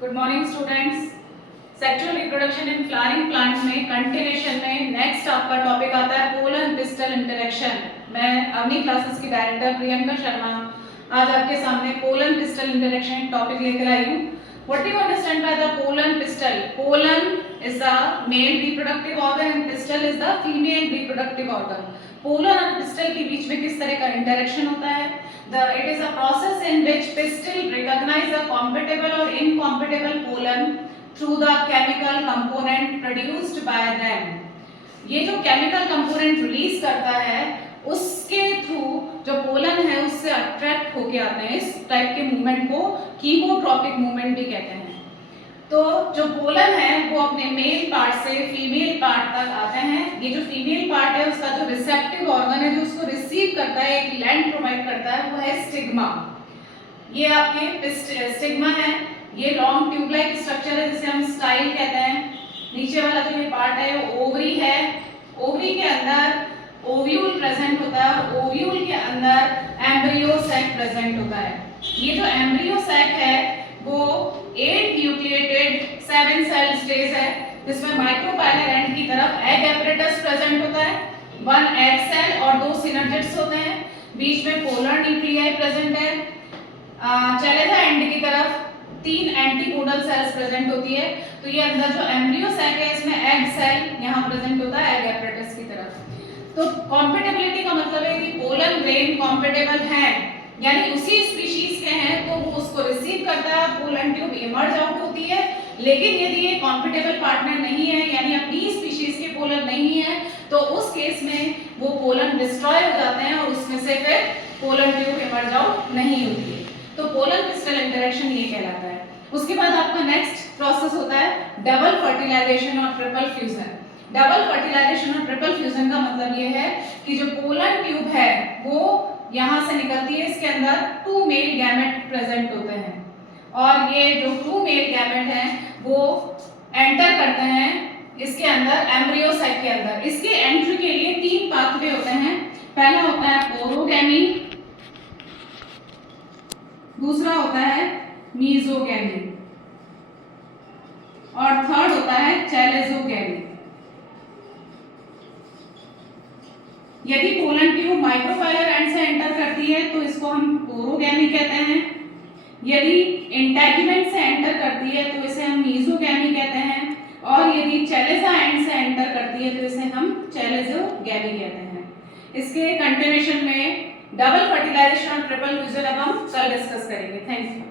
Good morning students. Sexual reproduction in flowering plant में continuation में next आपका topic आता है पोलन पिस्टल इंटरेक्शन। मैं अपनी क्लासेस की डायरेक्टर प्रियंका शर्मा आज आपके सामने पोलन पिस्टल इंटरेक्शन टॉपिक लेकर आई हूँ। What do you understand by the pollen pistil? Pollen is the male reproductive organ and pistil is the female reproductive organ. Pollen और pistil के बीच में किस तरह का इंटरेक्शन होता है? It is a process in which pistil recognize the compatible or incompatible pollen through the chemical component produced by them. ये जो chemical component release करता है उसके थ्रू जो पोलन है उससे अट्रैक्ट होके आते हैं। इस टाइप के मूवमेंट को कीमोट्रॉपिक मूवमेंट भी कहते हैं। तो जो पोलन है वो अपने मेल पार्ट से फीमेल पार्ट तक आते हैं। ये जो फीमेल पार्ट है उसका जो रिसेप्टिव ऑर्गन है जो उसको रिसीव करता है, एक लैंड प्रोवाइड करता है, वो है स्टिग्मा। ये आपके स्टिग्मा है। ये लॉन्ग ट्यूब लाइक स्ट्रक्चर है जिसे हम स्टाइल कहते हैं। नीचे वाला जो ये पार्ट है वो ओवरी है। ओवरी के अंदर ओव्यूल प्रेजेंट होता है और ओव्यूल के अंदर एम्ब्रियो सैक प्रेजेंट होता है। ये जो एम्ब्रियो सैक है वो 8 न्यूक्लिएटेड 7 सेल स्टेज है जिसमें माइक्रोपाइलर एंड की तरफ एग एपरेटस प्रेजेंट होता है, 1 एग सेल और 2 सिनर्जिड्स होते हैं। बीच में पोलर न्यूक्लियाई प्रेजेंट है। चलेजा एंड की तरफ 3 एंटीपोडल सेल्स प्रेजेंट होती है। तो ये अंदर जो एम्ब्रियो सैक है इसमें एग सेल यहाँ प्रेजेंट होता है एग एपरेटस की तरफ। तो कॉम्पेटेबिलिटी का मतलब है कि पोलन ग्रेन कॉम्पेटेबल है यानी उसी स्पीशीज के हैं तो वो उसको रिसीव करता है, पोलन ट्यूब इमर्ज आउट होती है। लेकिन यदि ये कॉम्पेटेबल पार्टनर नहीं है यानी अपनी स्पीशीज के पोलन नहीं है तो उस केस में वो पोलन डिस्ट्रॉय हो जाते हैं और उसमें से फिर पोलन ट्यूब इमर्ज आउट नहीं होती है। तो पोलन पिस्टल इंटरेक्शन ये कहलाता है। उसके बाद आपका नेक्स्ट प्रोसेस होता है डबल फर्टिलाइजेशन और ट्रिपल फ्यूजन। डबल फर्टिलाइजेशन और ट्रिपल फ्यूजन का मतलब ये है कि जो पोलन ट्यूब है वो यहाँ से निकलती है, इसके अंदर 2 मेल गैमेट प्रेजेंट होते हैं और ये जो 2 मेल गैमेट हैं वो एंटर करते हैं इसके अंदर एम्ब्रियो साइट के अंदर। इसके एंट्री के लिए 3 पाथवे होते हैं। पहला होता है ओरोगैमी, दूसरा होता है मीजोगैमी और थर्ड होता है चैलेजोगैमी। यदि पोलन ट्यूब माइक्रोपाइलर एंड से एंटर करती है तो इसको हम ओरोगैमी कहते हैं। यदि इंटेगुमेंट से एंटर करती है तो इसे हम मीजोगैमी कहते हैं और यदि चैलेजा एंड से एंटर करती है तो इसे हम चैलेजोगैमी कहते हैं। इसके कंटिन्यूएशन में डबल फर्टिलाइजेशन और ट्रिपल फ्यूजन अब हम कल डिस्कस करेंगे। Thank you.